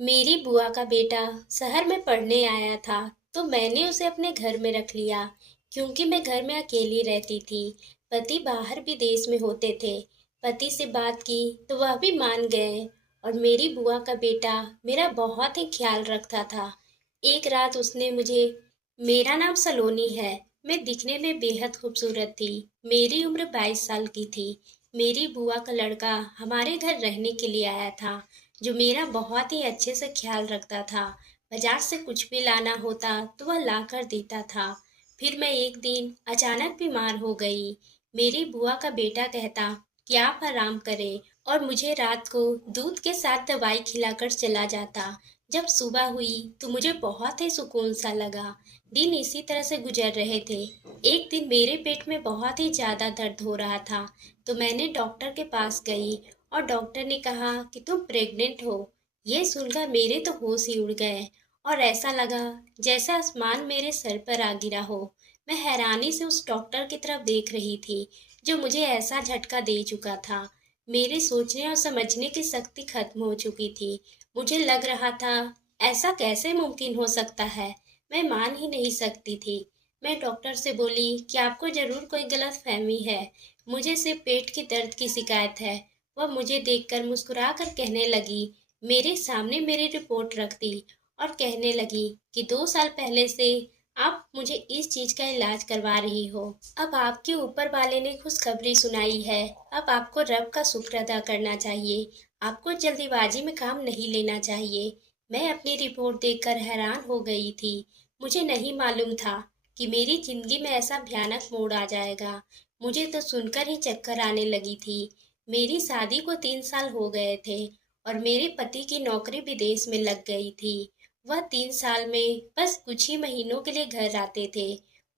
मेरी बुआ का बेटा शहर में पढ़ने आया था, तो मैंने उसे अपने घर में रख लिया। क्योंकि मैं घर में अकेली रहती थी। पति बाहर विदेश में होते थे। पति से बात की तो वह भी मान गए। और मेरी बुआ का बेटा मेरा बहुत ही ख्याल रखता था। एक रात उसने मुझे, मेरा नाम सलोनी है, मैं दिखने में बेहद खूबसूरत थी। मेरी उम्र 22 साल की थी। मेरी बुआ का लड़का हमारे घर रहने के लिए आया था, जो मेरा बहुत ही अच्छे से ख्याल रखता था। बाजार से कुछ भी लाना होता तो वह ला कर देता था। फिर मैं एक दिन अचानक बीमार हो गई। मेरी बुआ का बेटा कहता कि आप आराम करें, और मुझे रात को दूध के साथ दवाई खिलाकर चला जाता। जब सुबह हुई तो मुझे बहुत ही सुकून सा लगा। दिन इसी तरह से गुजर रहे थे। एक दिन मेरे पेट में बहुत ही ज्यादा दर्द हो रहा था, तो मैंने डॉक्टर के पास गई, और डॉक्टर ने कहा कि तुम प्रेग्नेंट हो। ये सुनकर मेरे तो होश ही उड़ गए, और ऐसा लगा जैसे आसमान मेरे सर पर आ गिरा हो। मैं हैरानी से उस डॉक्टर की तरफ देख रही थी, जो मुझे ऐसा झटका दे चुका था। मेरे सोचने और समझने की शक्ति खत्म हो चुकी थी। मुझे लग रहा था, ऐसा कैसे मुमकिन हो सकता है। मैं मान ही नहीं सकती थी। मैं डॉक्टर से बोली कि आपको जरूर कोई गलत फहमी है, मुझे सिर्फ पेट की दर्द की शिकायत है। वह मुझे देखकर मुस्कुराकर कहने लगी, मेरे सामने मेरी रिपोर्ट रख दी, और कहने लगी कि 2 साल पहले से आप मुझे इस चीज का इलाज करवा रही हो। अब आपके ऊपर वाले ने खुशखबरी सुनाई है। अब आपको रब का शुक्र अदा करना चाहिए। आपको जल्दीबाजी में काम नहीं लेना चाहिए। मैं अपनी रिपोर्ट देखकर हैरान हो गई थी। मुझे नहीं मालूम था कि मेरी जिंदगी में ऐसा भयानक मोड़ आ जाएगा। मुझे तो सुनकर ही चक्कर आने लगी थी। मेरी शादी को 3 साल हो गए थे, और मेरे पति की नौकरी विदेश में लग गई थी। वह 3 साल में बस कुछ ही महीनों के लिए घर आते थे।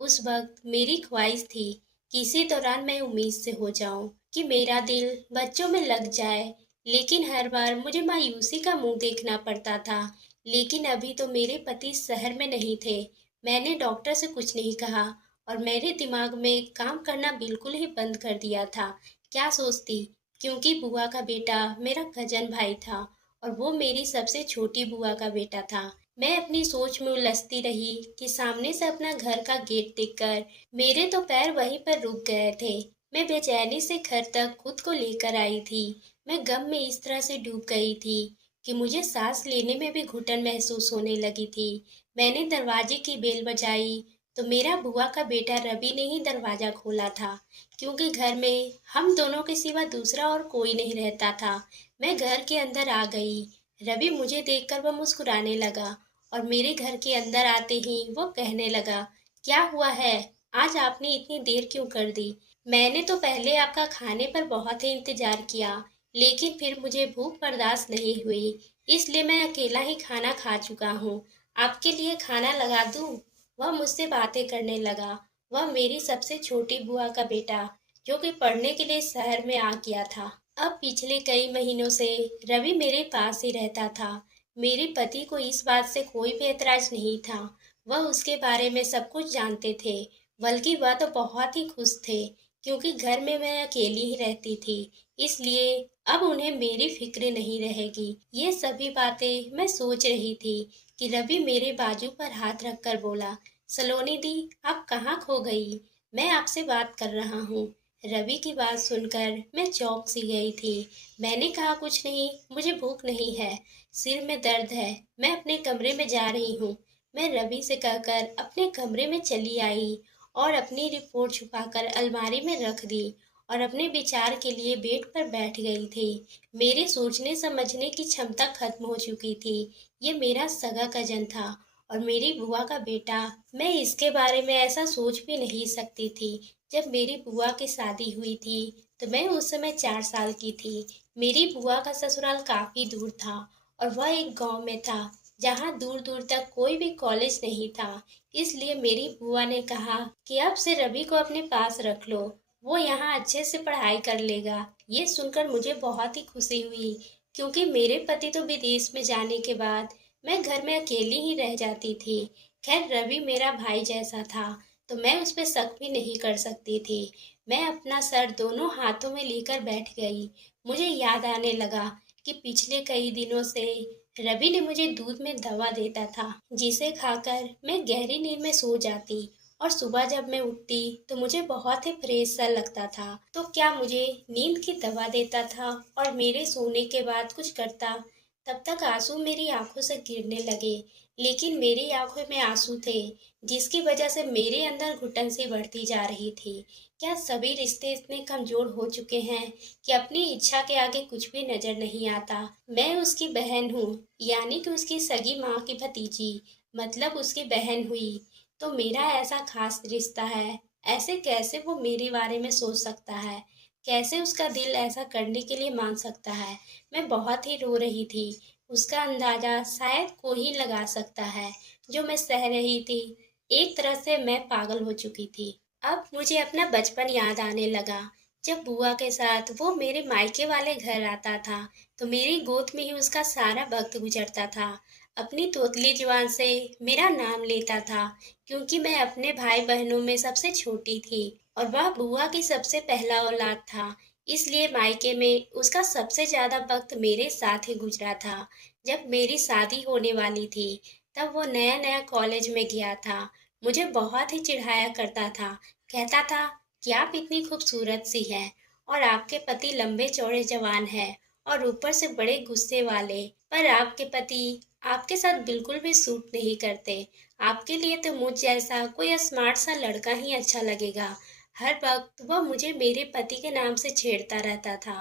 उस वक्त मेरी ख्वाहिश थी कि इसी दौरान मैं उम्मीद से हो जाऊं, कि मेरा दिल बच्चों में लग जाए। लेकिन हर बार मुझे मायूसी का मुंह देखना पड़ता था। लेकिन अभी तो मेरे पति शहर में नहीं थे। मैंने डॉक्टर से कुछ नहीं कहा, और मेरे दिमाग में काम करना बिल्कुल ही बंद कर दिया था। क्या सोचती, क्योंकि बुआ का बेटा मेरा कजन भाई था, और वो मेरी सबसे छोटी बुआ का बेटा था। मैं अपनी सोच में उलझती रही कि सामने से अपना घर का गेट देखकर मेरे तो पैर वहीं पर रुक गए थे। मैं बेचैनी से घर तक खुद को लेकर आई थी। मैं गम में इस तरह से डूब गई थी कि मुझे सांस लेने में भी घुटन महसूस होने लगी थी। मैंने दरवाजे की बेल बजाई, तो मेरा बुआ का बेटा रवि ने ही दरवाजा खोला था। क्योंकि घर में हम दोनों के सिवा दूसरा और कोई नहीं रहता था। मैं घर के अंदर आ गई। रवि मुझे देखकर वह मुस्कुराने लगा, और मेरे घर के अंदर आते ही वो कहने लगा, क्या हुआ है, आज आपने इतनी देर क्यों कर दी। मैंने तो पहले आपका खाने पर बहुत ही इंतजार किया, लेकिन फिर मुझे भूख बर्दाश्त नहीं हुई, इसलिए मैं अकेला ही खाना खा चुका हूँ। आपके लिए खाना लगा दूँ। वह मुझसे बातें करने लगा। वह मेरी सबसे छोटी बुआ का बेटा, जो कि पढ़ने के लिए शहर में आ गया था। अब पिछले कई महीनों से रवि मेरे पास ही रहता था। मेरे पति को इस बात से कोई भी एतराज नहीं था। वह उसके बारे में सब कुछ जानते थे। बल्कि वह तो बहुत ही खुश थे, क्योंकि घर में मैं अकेली ही रहती थी। इसलिए अब उन्हें मेरी फिक्र नहीं रहेगी। ये सभी बातें मैं सोच रही थी कि रवि मेरे बाजू पर हाथ रखकर बोला, सलोनी दी, आप कहाँ खो गई, मैं आपसे बात कर रहा हूँ। रवि की बात सुनकर मैं चौंक सी गई थी। मैंने कहा, कुछ नहीं, मुझे भूख नहीं है, सिर में दर्द है, मैं अपने कमरे में जा रही हूँ। मैं रवि से कहकर अपने कमरे में चली आई, और अपनी रिपोर्ट छुपाकर अलमारी में रख दी, और अपने विचार के लिए बेड पर बैठ गई थी। मेरे सोचने समझने की क्षमता खत्म हो चुकी थी। ये मेरा सगा कजन था, और मेरी बुआ का बेटा। मैं इसके बारे में ऐसा सोच भी नहीं सकती थी। जब मेरी बुआ की शादी हुई थी, तो मैं उस समय 4 साल की थी। मेरी बुआ का ससुराल काफी दूर था, और वह एक गांव में था, जहां दूर दूर तक कोई भी कॉलेज नहीं था। इसलिए मेरी बुआ ने कहा कि अब से रवि को अपने पास रख लो, वो यहाँ अच्छे से पढ़ाई कर लेगा। ये सुनकर मुझे बहुत ही खुशी हुई, क्योंकि मेरे पति तो विदेश में जाने के बाद मैं घर में अकेली ही रह जाती थी। खैर, रवि मेरा भाई जैसा था, तो मैं उस पर शक भी नहीं कर सकती थी। मैं अपना सर दोनों हाथों में लेकर बैठ गई। मुझे याद आने लगा कि पिछले कई दिनों से रवि ने मुझे दूध में दवा देता था, जिसे खाकर मैं गहरी नींद में सो जाती और सुबह जब मैं उठती तो मुझे बहुत ही फ्रेश सा लगता था। तो क्या मुझे नींद की दवा देता था और मेरे सोने के बाद कुछ करता, तब तक आंसू मेरी आंखों से गिरने लगे। लेकिन मेरी आंखों में आंसू थे, जिसकी वजह से मेरे अंदर घुटन सी बढ़ती जा रही थी। क्या सभी रिश्ते इतने कमजोर हो चुके हैं कि अपनी इच्छा के आगे कुछ भी नजर नहीं आता। मैं उसकी बहन हूँ, यानी कि उसकी सगी माँ की भतीजी, मतलब उसकी बहन हुई। तो मेरा ऐसा खास रिश्ता है, ऐसे कैसे वो मेरे बारे में सोच सकता है, कैसे उसका दिल ऐसा करने के लिए मान सकता है। मैं बहुत ही रो रही थी। उसका अंदाजा शायद कोई ही लगा सकता है जो मैं सह रही थी। एक तरह से मैं पागल हो चुकी थी। अब मुझे अपना बचपन याद आने लगा, जब बुआ के साथ वो मेरे मायके वाले घर आता था तो मेरी गोद में ही उसका सारा वक्त गुजरता था। अपनी तोतली जुबान से मेरा नाम लेता था, क्योंकि मैं अपने भाई बहनों में सबसे छोटी थी और वह बुआ की सबसे पहला औलाद था। इसलिए मायके में उसका सबसे ज्यादा वक्त मेरे साथ ही गुजरा था। जब मेरी शादी होने वाली थी तब वो नया नया कॉलेज में गया था। मुझे बहुत ही चिढ़ाया करता था, कहता था कि आप इतनी खूबसूरत सी हैं और आपके पति लंबे चौड़े जवान हैं और ऊपर से बड़े गुस्से वाले, पर आपके पति आपके साथ बिल्कुल भी सूट नहीं करते। आपके लिए तो मुझ जैसा कोई स्मार्ट सा लड़का ही अच्छा लगेगा। हर वक्त वह मुझे मेरे पति के नाम से छेड़ता रहता था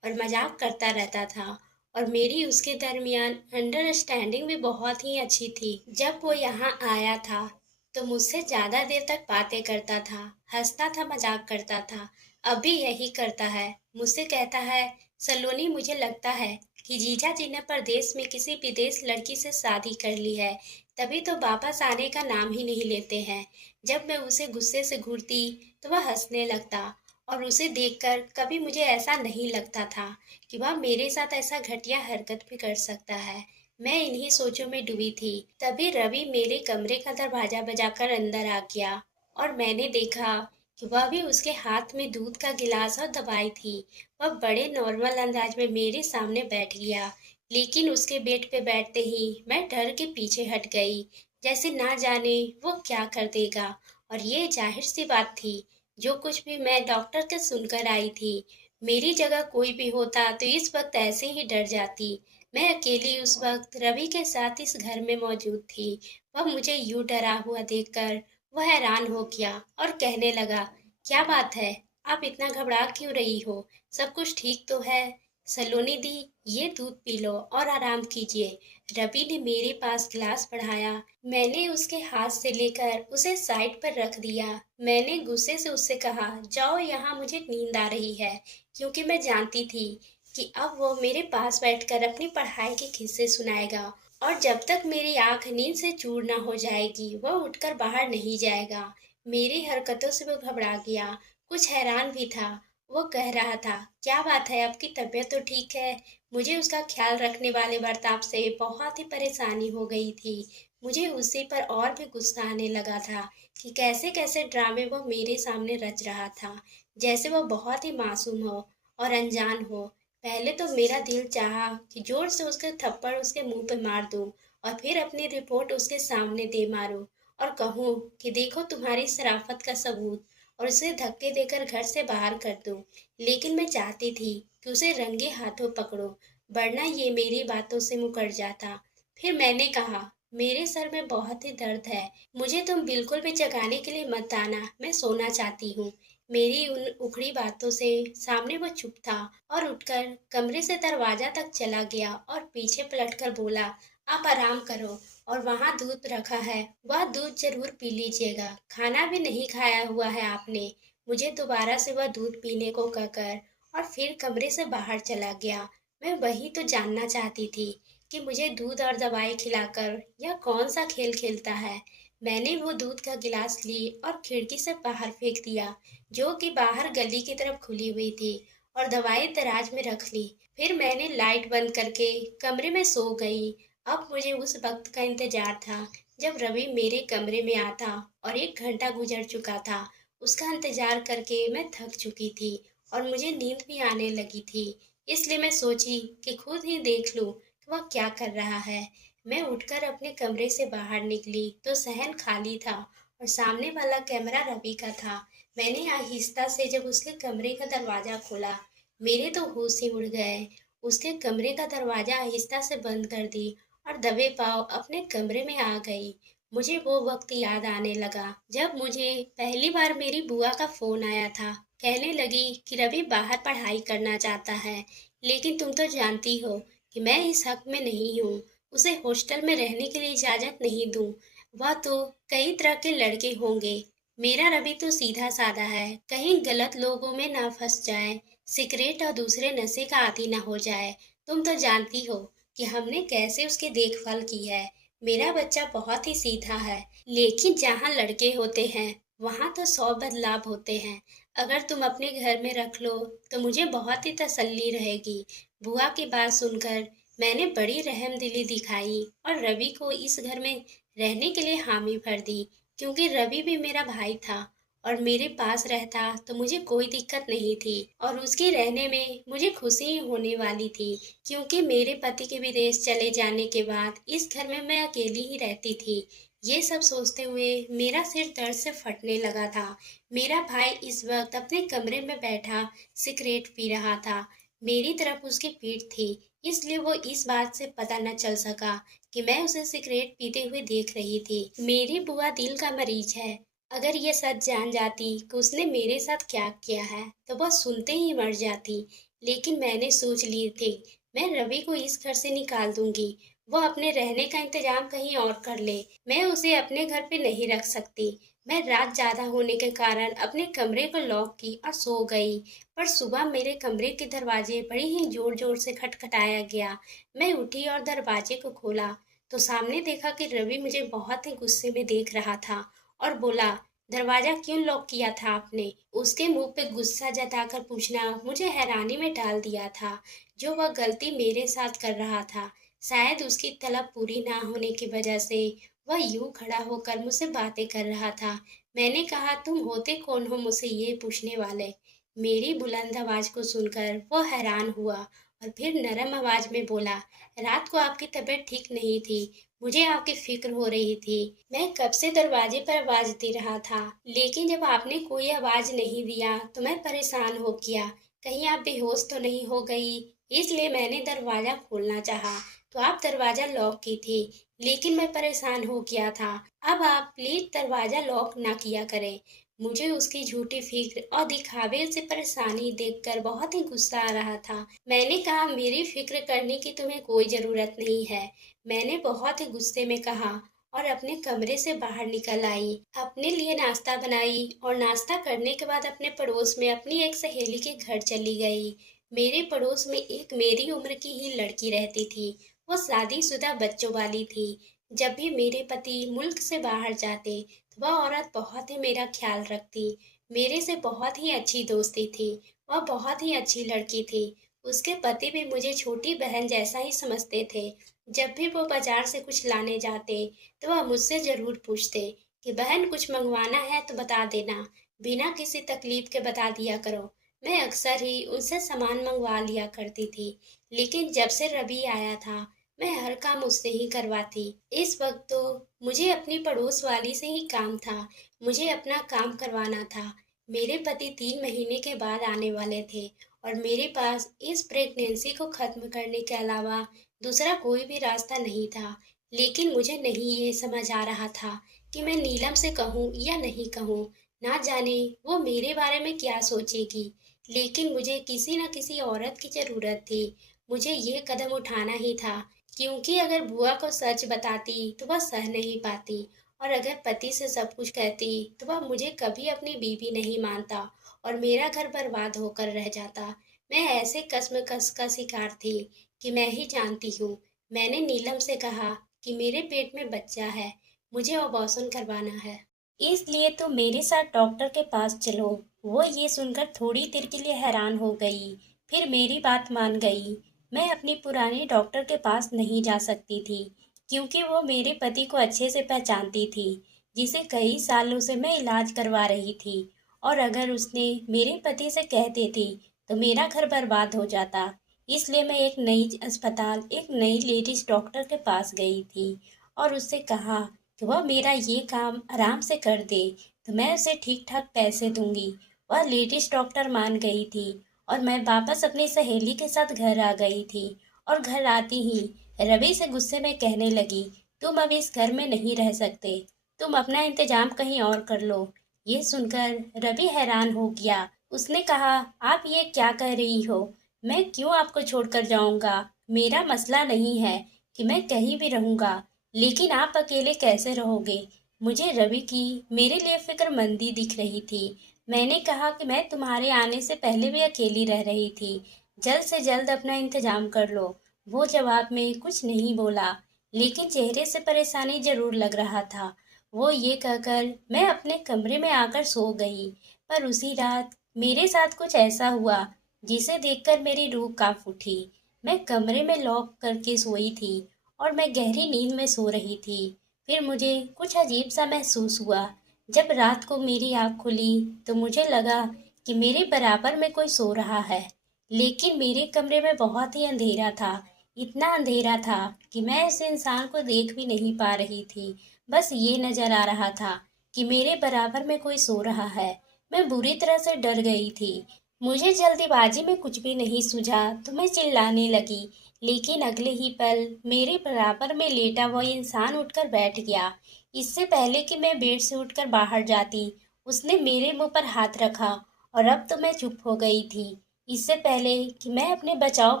और मजाक करता रहता था, और मेरी उसके दरमियान अंडरस्टैंडिंग भी बहुत ही अच्छी थी। जब वो यहाँ आया था तो मुझसे ज्यादा देर तक बातें करता था, हंसता था, मजाक करता था। अभी यही करता है। मुझसे कहता है, सलोनी मुझे लगता है कि जीजा जी ने परदेश में किसी विदेश लड़की से शादी कर ली है, तभी तो वापस आने का नाम ही नहीं लेते हैं। जब मैं उसे गुस्से से घूरती तो वह हंसने लगता, और उसे देखकर कभी मुझे ऐसा नहीं लगता था कि वह मेरे साथ ऐसा घटिया हरकत भी कर सकता है। मैं इन्हीं सोचों में डूबी थी। तभी रवि मेरे कमरे का दरवाजा बजाकर अंदर आ गया और मैंने देखा कि वह भी उसके हाथ में दूध का गिलास और दवाई थी। वह बड़े नॉर्मल अंदाज में मेरे सामने बैठ गया, लेकिन उसके बेड पे बैठते ही मैं डर के पीछे हट गई, जैसे ना जाने वो क्या कर देगा। और ये जाहिर सी बात थी, जो कुछ भी मैं डॉक्टर के सुनकर आई थी, मेरी जगह कोई भी होता तो इस वक्त ऐसे ही डर जाती। मैं अकेली उस वक्त रवि के साथ इस घर में मौजूद थी। वह मुझे यूं डरा हुआ देखकर वह हैरान हो गया और कहने लगा, क्या बात है, आप इतना घबरा क्यों रही हो, सब कुछ ठीक तो है। सलोनी दी, ये दूध पी लो और आराम कीजिए। रवि ने मेरे पास गिलास बढ़ाया। मैंने उसके हाथ से लेकर उसे साइड पर रख दिया। मैंने गुस्से से उससे कहा, जाओ, यहाँ मुझे नींद आ रही है, क्योंकि मैं जानती थी कि अब वो मेरे पास बैठकर अपनी पढ़ाई के किस्से सुनाएगा, और जब तक मेरी आंख नींद से चूर न हो जाएगी वह उठकर बाहर नहीं जाएगा। मेरी हरकतों से वो घबरा गया, कुछ हैरान भी था। वो कह रहा था, क्या बात है, आपकी तबीयत तो ठीक है। मुझे उसका ख्याल रखने वाले बर्ताव से बहुत ही परेशानी हो गई थी। मुझे उसी पर और भी गुस्सा आने लगा था कि कैसे कैसे ड्रामे वो मेरे सामने रच रहा था, जैसे वो बहुत ही मासूम हो और अनजान हो। पहले तो मेरा दिल चाहा कि जोर से उसके थप्पड़ उसके मुंह पे मार दूं और फिर अपनी रिपोर्ट उसके सामने दे मारूं और कहूं कि देखो तुम्हारी शराफत का सबूत, और उसे धक्के देकर घर से बाहर कर दूं। लेकिन मैं चाहती थी कि उसे रंगे हाथों पकड़ो, वरना ये मेरी बातों से मुकर जाता। फिर मैंने कहा, मेरे सर में बहुत ही दर्द है, मुझे तुम बिल्कुल भी जगाने के लिए मत आना, मैं सोना चाहती हूँ। मेरी उन उखड़ी बातों से सामने वो चुप था और उठकर कमरे से दरवाजा तक चला गया और पीछे पलटकर बोला, आप आराम करो और वहाँ दूध रखा है, वह दूध जरूर पी लीजिएगा, खाना भी नहीं खाया हुआ है आपने। मुझे दोबारा से वह दूध पीने को कहकर और फिर कमरे से बाहर चला गया। मैं वही तो जानना चाहती थी कि मुझे दूध और दवाई खिलाकर यह कौन सा खेल खेलता है। मैंने वो दूध का गिलास ली और खिड़की से बाहर फेंक दिया, जो कि बाहर गली की तरफ खुली हुई थी, और दवाई दराज में रख ली। फिर मैंने लाइट बंद करके कमरे में सो गई। अब मुझे उस वक्त का इंतजार था जब रवि मेरे कमरे में आता, और 1 घंटा गुजर चुका था। उसका इंतजार करके मैं थक चुकी थी और मुझे नींद भी आने लगी थी। इसलिए मैं सोची कि खुद ही देख लूं वह क्या कर रहा है। मैं उठकर अपने कमरे से बाहर निकली तो सहन खाली था और सामने वाला कैमरा रवि का था। मैंने आहिस्ता से जब उसके कमरे का दरवाजा खोला, मेरे तो होश ही उड़ गए। उसके कमरे का दरवाजा आहिस्ता से बंद कर दी और दबे पांव अपने कमरे में आ गई। मुझे वो वक्त याद आने लगा जब मुझे पहली बार मेरी बुआ का फोन आया था। कहने लगी कि रवि बाहर पढ़ाई करना चाहता है, लेकिन तुम तो जानती हो कि मैं इस हक में नहीं हूँ। उसे हॉस्टल में रहने के लिए इजाजत नहीं दूँ। वह तो कई तरह के लड़के होंगे, मेरा रवि तो सीधा साधा है, कहीं गलत लोगों में ना फंस जाए, सिगरेट और दूसरे नशे का आदी ना हो जाए। तुम तो जानती हो कि हमने कैसे उसकी देखभाल की है। मेरा बच्चा बहुत ही सीधा है, लेकिन जहाँ लड़के होते हैं वहाँ तो 100 बदलाव होते हैं। अगर तुम अपने घर में रख लो तो मुझे बहुत ही तसल्ली रहेगी। बुआ की बात सुनकर मैंने बड़ी रहमदिली दिखाई और रवि को इस घर में रहने के लिए हामी भर दी, क्योंकि रवि भी मेरा भाई था और मेरे पास रहता तो मुझे कोई दिक्कत नहीं थी और उसके रहने में मुझे खुशी ही होने वाली थी, क्योंकि मेरे पति के विदेश चले जाने के बाद इस घर में मैं अकेली ही रहती थी। ये सब सोचते हुए मेरा सिर दर्द से फटने लगा था। मेरा भाई इस वक्त अपने कमरे में बैठा सिगरेट पी रहा था। मेरी तरफ उसकी पीठ थी, इसलिए वो इस बात से पता न चल सका कि मैं उसे सिगरेट पीते हुए देख रही थी। मेरी बुआ दिल का मरीज है। अगर ये सच जान जाती कि उसने मेरे साथ क्या किया है तो वह सुनते ही मर जाती। लेकिन मैंने सोच ली थी, मैं रवि को इस घर से निकाल दूंगी। वो अपने रहने का इंतजाम कहीं और कर ले। मैं उसे अपने घर पे नहीं रख सकती। मैं रात ज्यादा होने के कारण अपने कमरे को लॉक की और सो गई। पर सुबह मेरे कमरे के दरवाजे बड़ी ही जोर जोर से खटखटाया गया। मैं उठी और दरवाजे को खोला तो सामने देखा कि रवि मुझे बहुत ही गुस्से में देख रहा था और बोला, दरवाजा क्यों लॉक किया था आपने। उसके मुंह पे गुस्सा जताकर पूछना मुझे हैरानी में डाल दिया था। जो वह गलती मेरे साथ कर रहा था, शायद उसकी तलब पूरी ना होने की वजह से वह यूं खड़ा होकर मुझसे बातें कर रहा था। मैंने कहा, तुम होते कौन हो मुझसे ये पूछने वाले। मेरी बुलंद आवाज को सुनकर वो हैरान हुआ और फिर नरम आवाज में बोला, रात को आपकी तबीयत ठीक नहीं थी, मुझे आपकी फिक्र हो रही थी। मैं कब से दरवाजे पर आवाज दे रहा था, लेकिन जब आपने कोई आवाज नहीं दिया तो मैं परेशान हो गया। कहीं आप बेहोश तो नहीं हो गई, इसलिए मैंने दरवाजा खोलना चाहा तो आप दरवाजा लॉक की थी, लेकिन मैं परेशान हो गया था। अब आप प्लीज दरवाजा लॉक ना किया करें। मुझे उसकी झूठी फिक्र और दिखावे से परेशानी देखकर बहुत ही गुस्सा आ रहा था। मैंने कहा, मेरी फिक्र करने की तुम्हें कोई जरूरत नहीं है। मैंने बहुत ही गुस्से में कहा और अपने कमरे से बाहर निकल आई, अपने लिए नाश्ता बनाई और नाश्ता करने के बाद अपने पड़ोस में अपनी एक सहेली के घर चली गई। मेरे पड़ोस में एक मेरी उम्र की ही लड़की रहती थी। वो शादीशुदा बच्चों वाली थी। जब भी मेरे पति मुल्क से बाहर जाते तो वह औरत बहुत ही मेरा ख्याल रखती। मेरे से बहुत ही अच्छी दोस्ती थी। वह बहुत ही अच्छी लड़की थी। उसके पति भी मुझे छोटी बहन जैसा ही समझते थे। जब भी वो बाजार से कुछ लाने जाते तो वह मुझसे जरूर पूछते कि बहन कुछ मंगवाना है तो बता देना, बिना किसी तकलीफ के बता दिया करो। मैं अक्सर ही उनसे सामान मंगवा लिया करती थी। लेकिन जब से रवि आया था मैं हर काम उससे ही करवाती। इस वक्त तो मुझे अपनी पड़ोस वाली से ही काम था। मुझे अपना काम करवाना था। मेरे पति 3 महीने के बाद आने वाले थे और मेरे पास इस प्रेगनेंसी को खत्म करने के अलावा दूसरा कोई भी रास्ता नहीं था। लेकिन मुझे नहीं ये समझ आ रहा था कि मैं नीलम से कहूँ या नहीं कहूँ। ना जाने वो मेरे बारे में क्या सोचेगी, लेकिन मुझे किसी न किसी औरत की जरूरत थी। मुझे ये कदम उठाना ही था, क्योंकि अगर बुआ को सच बताती तो वह सह नहीं पाती और अगर पति से सब कुछ कहती तो वह मुझे कभी अपनी बीवी नहीं मानता और मेरा घर बर्बाद होकर रह जाता। मैं ऐसे कश्मकश का शिकार थी कि मैं ही जानती हूँ। मैंने नीलम से कहा कि मेरे पेट में बच्चा है, मुझे अबॉर्शन करवाना है, इसलिए तो मेरे साथ डॉक्टर के पास चलो। वो ये सुनकर थोड़ी देर के लिए हैरान हो गई, फिर मेरी बात मान गई। मैं अपनी पुरानी डॉक्टर के पास नहीं जा सकती थी, क्योंकि वो मेरे पति को अच्छे से पहचानती थी, जिसे कई सालों से मैं इलाज करवा रही थी। और अगर उसने मेरे पति से कह देती तो मेरा घर बर्बाद हो जाता। इसलिए मैं एक नई अस्पताल, एक नई लेडीज डॉक्टर के पास गई थी और उससे कहा कि वह मेरा ये काम आराम से कर दे तो मैं उसे ठीक ठाक पैसे दूंगी। वह लेडीज डॉक्टर मान गई थी और मैं वापस अपनी सहेली के साथ घर आ गई थी। और घर आती ही रवि से गुस्से में कहने लगी, तुम अब इस घर में नहीं रह सकते, तुम अपना इंतजाम कहीं और कर लो। ये सुनकर रवि हैरान हो गया। उसने कहा, आप ये क्या कह रही हो? मैं क्यों आपको छोड़कर जाऊंगा? मेरा मसला नहीं है कि मैं कहीं भी रहूंगा, लेकिन आप अकेले कैसे रहोगे? मुझे रवि की मेरे लिए फिक्रमंदी दिख रही थी। मैंने कहा कि मैं तुम्हारे आने से पहले भी अकेली रह रही थी, जल्द से जल्द अपना इंतजाम कर लो। वो जवाब में कुछ नहीं बोला, लेकिन चेहरे से परेशानी जरूर लग रहा था। वो ये कहकर मैं अपने कमरे में आकर सो गई। पर उसी रात मेरे साथ कुछ ऐसा हुआ जिसे देखकर मेरी रूह कांप उठी। मैं कमरे में लॉक करके सोई थी और मैं गहरी नींद में सो रही थी। फिर मुझे कुछ अजीब सा महसूस हुआ। जब रात को मेरी आँख खुली तो मुझे लगा कि मेरे बराबर में कोई सो रहा है, लेकिन मेरे कमरे में बहुत ही अंधेरा था। इतना अंधेरा था कि मैं इस इंसान को देख भी नहीं पा रही थी। बस ये नजर आ रहा था कि मेरे बराबर में कोई सो रहा है। मैं बुरी तरह से डर गई थी। मुझे जल्दीबाजी में कुछ भी नहीं सूझा तो मैं चिल्लाने लगी, लेकिन अगले ही पल मेरे बराबर में लेटा हुआ इंसान उठकर बैठ गया। इससे पहले कि मैं बेड से उठकर बाहर जाती, उसने मेरे मुंह पर हाथ रखा और अब तो मैं चुप हो गई थी। इससे पहले कि मैं अपने बचाव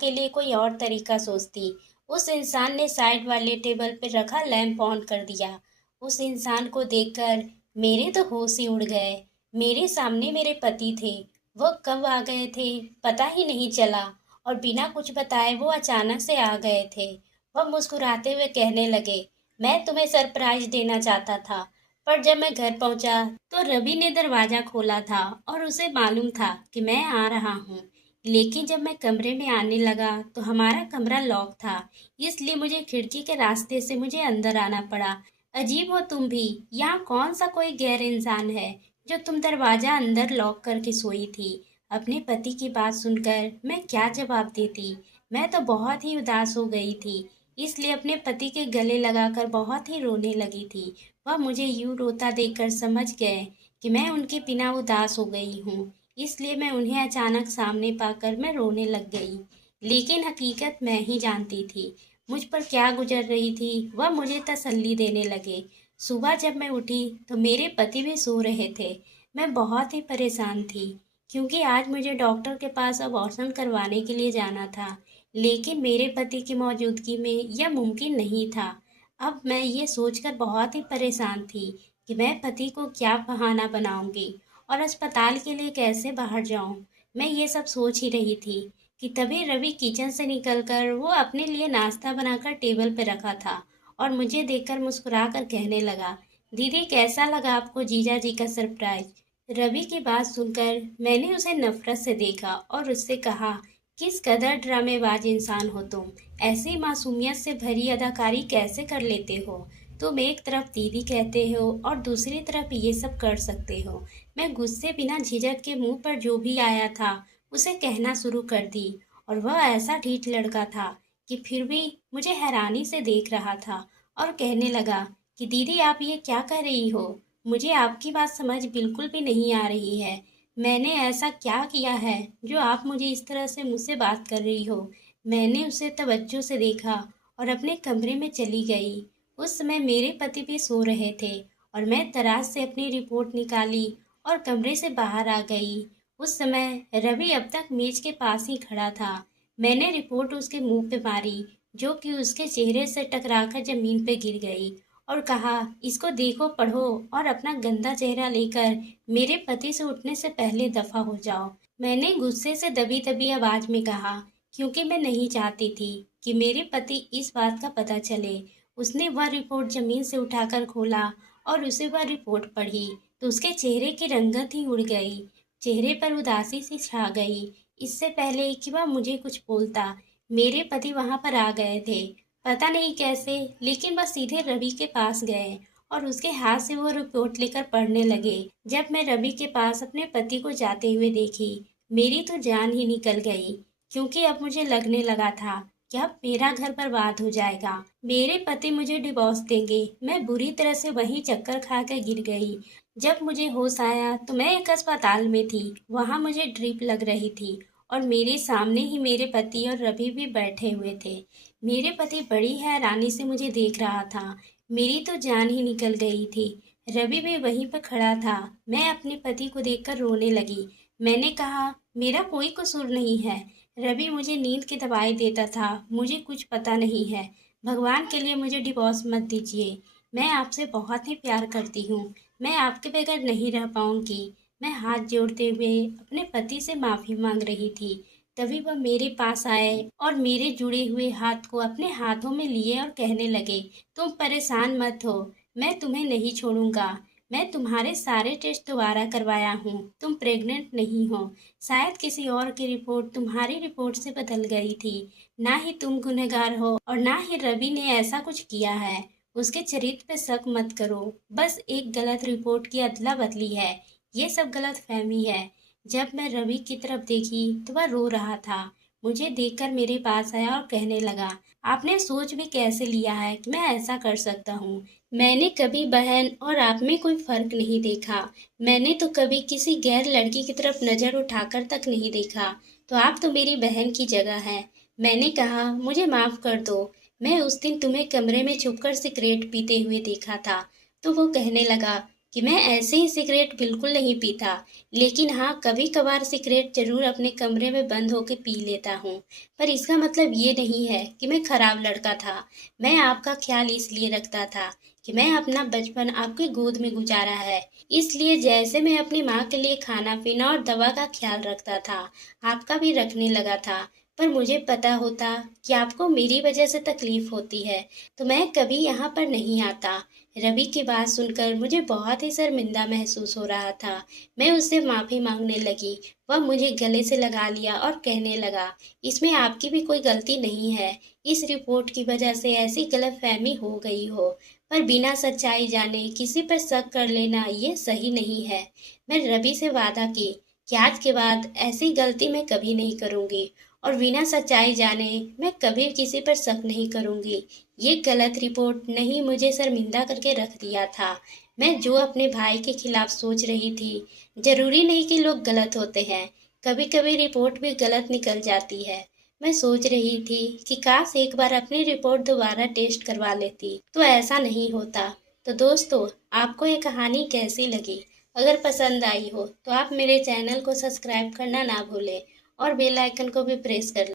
के लिए कोई और तरीका सोचती, उस इंसान ने साइड वाले टेबल पर रखा लैंप ऑन कर दिया। उस इंसान को देखकर मेरे तो होश ही उड़ गए। मेरे सामने मेरे पति थे। वो कब आ गए थे पता ही नहीं चला और बिना कुछ बताए वो अचानक से आ गए थे। वह मुस्कुराते हुए कहने लगे, मैं तुम्हें सरप्राइज देना चाहता था, पर जब मैं घर पहुंचा तो रवि ने दरवाजा खोला था और उसे मालूम था कि मैं आ रहा हूँ। लेकिन जब मैं कमरे में आने लगा तो हमारा कमरा लॉक था, इसलिए मुझे खिड़की के रास्ते से मुझे अंदर आना पड़ा। अजीब हो तुम भी, यहाँ कौन सा कोई गैर इंसान है जो तुम दरवाजा अंदर लॉक करके सोई थी? अपने पति की बात सुनकर मैं क्या जवाब देती। मैं तो बहुत ही उदास हो गई थी, इसलिए अपने पति के गले लगाकर बहुत ही रोने लगी थी। वह मुझे यूं रोता देखकर समझ गए कि मैं उनके बिना उदास हो गई हूँ, इसलिए मैं उन्हें अचानक सामने पाकर मैं रोने लग गई। लेकिन हकीकत मैं ही जानती थी, मुझ पर क्या गुजर रही थी। वह मुझे तसल्ली देने लगे। सुबह जब मैं उठी तो मेरे पति भी सो रहे थे। मैं बहुत ही परेशान थी, क्योंकि आज मुझे डॉक्टर के पास अबॉर्शन करवाने के लिए जाना था, लेकिन मेरे पति की मौजूदगी में यह मुमकिन नहीं था। अब मैं ये सोचकर बहुत ही परेशान थी कि मैं पति को क्या बहाना बनाऊंगी और अस्पताल के लिए कैसे बाहर जाऊं। मैं ये सब सोच ही रही थी कि तभी रवि किचन से निकलकर वो अपने लिए नाश्ता बनाकर टेबल पर रखा था और मुझे देखकर मुस्कुरा कर कहने लगा, दीदी कैसा लगा आपको जीजा जी का सरप्राइज? रवि की बात सुनकर मैंने उसे नफरत से देखा और उससे कहा, किस कदर ड्रामेबाज इंसान हो तुम, ऐसी मासूमियत से भरी अदाकारी कैसे कर लेते हो? तुम एक तरफ दीदी कहते हो और दूसरी तरफ ये सब कर सकते हो। मैं गुस्से बिना झिझक के मुंह पर जो भी आया था उसे कहना शुरू कर दी, और वह ऐसा ढीठ लड़का था कि फिर भी मुझे हैरानी से देख रहा था और कहने लगा कि दीदी आप ये क्या कह रही हो? मुझे आपकी बात समझ बिल्कुल भी नहीं आ रही है। मैंने ऐसा क्या किया है जो आप मुझे इस तरह से मुझसे बात कर रही हो? मैंने उसे तवज्जो से देखा और अपने कमरे में चली गई। उस समय मेरे पति भी सो रहे थे और मैं तराश से अपनी रिपोर्ट निकाली और कमरे से बाहर आ गई। उस समय रवि अब तक मेज के पास ही खड़ा था। मैंने रिपोर्ट उसके मुंह पे मारी, जो कि उसके चेहरे से टकराकर जमीन पे गिर गई, और कहा, इसको देखो, पढ़ो और अपना गंदा चेहरा लेकर मेरे पति से उठने से पहले दफा हो जाओ। मैंने गुस्से से दबी दबी आवाज में कहा, क्योंकि मैं नहीं चाहती थी कि मेरे पति इस बात का पता चले। उसने वह रिपोर्ट जमीन से उठाकर खोला और उसे वह रिपोर्ट पढ़ी तो उसके चेहरे की रंगत ही उड़ गई। चेहरे पर उदासी सी छा गई। इससे पहले कि वह मुझे कुछ बोलता, मेरे पति वहां पर आ गए थे। पता नहीं कैसे, लेकिन वह सीधे रवि के पास गए और उसके हाथ से वो रिपोर्ट लेकर पढ़ने लगे। जब मैं रवि के पास अपने पति को जाते हुए देखी, मेरी तो जान ही निकल गई। क्योंकि अब मुझे लगने लगा था कि अब मेरा घर बर्बाद हो जाएगा। मेरे पति मुझे डिवोर्स देंगे। मैं बुरी तरह से वहीं चक्कर खा कर गिर गई। जब मुझे होश आया तो मैं एक अस्पताल में थी। वहां मुझे ड्रिप लग रही थी और मेरे सामने ही मेरे पति और रवि भी बैठे हुए थे। मेरे पति बड़ी हैरानी से मुझे देख रहा था। मेरी तो जान ही निकल गई थी। रवि भी वहीं पर खड़ा था। मैं अपने पति को देखकर रोने लगी। मैंने कहा, मेरा कोई कसूर नहीं है। रवि मुझे नींद की दवाई देता था। मुझे कुछ पता नहीं है। भगवान के लिए मुझे डिवोर्स मत दीजिए। मैं आपसे बहुत ही प्यार करती हूँ। मैं आपके बगैर नहीं रह पाऊंगी। मैं हाथ जोड़ते हुए अपने पति से माफी मांग रही थी। तभी वह मेरे पास आए और मेरे जुड़े हुए हाथ को अपने हाथों में लिए और कहने लगे, तुम परेशान मत हो। मैं तुम्हें नहीं छोड़ूंगा। मैं तुम्हारे सारे टेस्ट दोबारा करवाया हूँ। तुम प्रेग्नेंट नहीं हो। शायद किसी और की रिपोर्ट तुम्हारी रिपोर्ट से बदल गई थी। ना ही तुम गुनहगार हो और ना ही रवि ने ऐसा कुछ किया है। उसके चरित्र पे शक मत करो। बस एक गलत रिपोर्ट की अदला बदली है। ये सब गलत फहमी है। जब मैं रवि की तरफ देखी तो वह रो रहा था। मुझे देखकर मेरे पास आया और कहने लगा, आपने सोच भी कैसे लिया है कि मैं ऐसा कर सकता हूँ। मैंने कभी बहन और आप में कोई फर्क नहीं देखा। मैंने तो कभी किसी गैर लड़की की तरफ नजर उठाकर तक नहीं देखा। तो आप तो मेरी बहन की जगह हैं। मैंने कहा, मुझे माफ कर दो। मैं उस दिन तुम्हें कमरे में छुपकर सिगरेट पीते हुए देखा था। तो वो कहने लगा कि मैं ऐसे ही सिगरेट बिल्कुल नहीं पीता, लेकिन हाँ, कभी कभार सिगरेट जरूर अपने कमरे में बंद होकर पी लेता हूँ। पर इसका मतलब ये नहीं है कि मैं खराब लड़का था। मैं आपका ख्याल इसलिए रखता था कि मैं अपना बचपन आपकी गोद में गुजारा है। इसलिए जैसे मैं अपनी माँ के लिए खाना पीना और दवा का ख्याल रखता था, आपका भी रखने लगा था। पर मुझे पता होता कि आपको मेरी वजह से तकलीफ होती है तो मैं कभी यहाँ पर नहीं आता। रवि की बात सुनकर मुझे बहुत ही शर्मिंदा महसूस हो रहा था। मैं उससे माफी मांगने लगी। वह मुझे गले से लगा लिया और कहने लगा, इसमें आपकी भी कोई गलती नहीं है। इस रिपोर्ट की वजह से ऐसी गलतफहमी हो गई हो, पर बिना सच्चाई जाने किसी पर शक कर लेना ये सही नहीं है। मैं रवि से वादा की कि आज के बाद ऐसी गलती मैं कभी नहीं करूंगी और बिना सच्चाई जाने मैं कभी किसी पर शक नहीं करूंगी। ये गलत रिपोर्ट नहीं मुझे शर्मिंदा करके रख दिया था। मैं जो अपने भाई के खिलाफ सोच रही थी, जरूरी नहीं कि लोग गलत होते हैं। कभी कभी रिपोर्ट भी गलत निकल जाती है। मैं सोच रही थी कि काश एक बार अपनी रिपोर्ट दोबारा टेस्ट करवा लेती तो ऐसा नहीं होता। तो दोस्तों, आपको ये कहानी कैसी लगी? अगर पसंद आई हो तो आप मेरे चैनल को सब्सक्राइब करना ना भूलें और बेल आइकन को भी प्रेस कर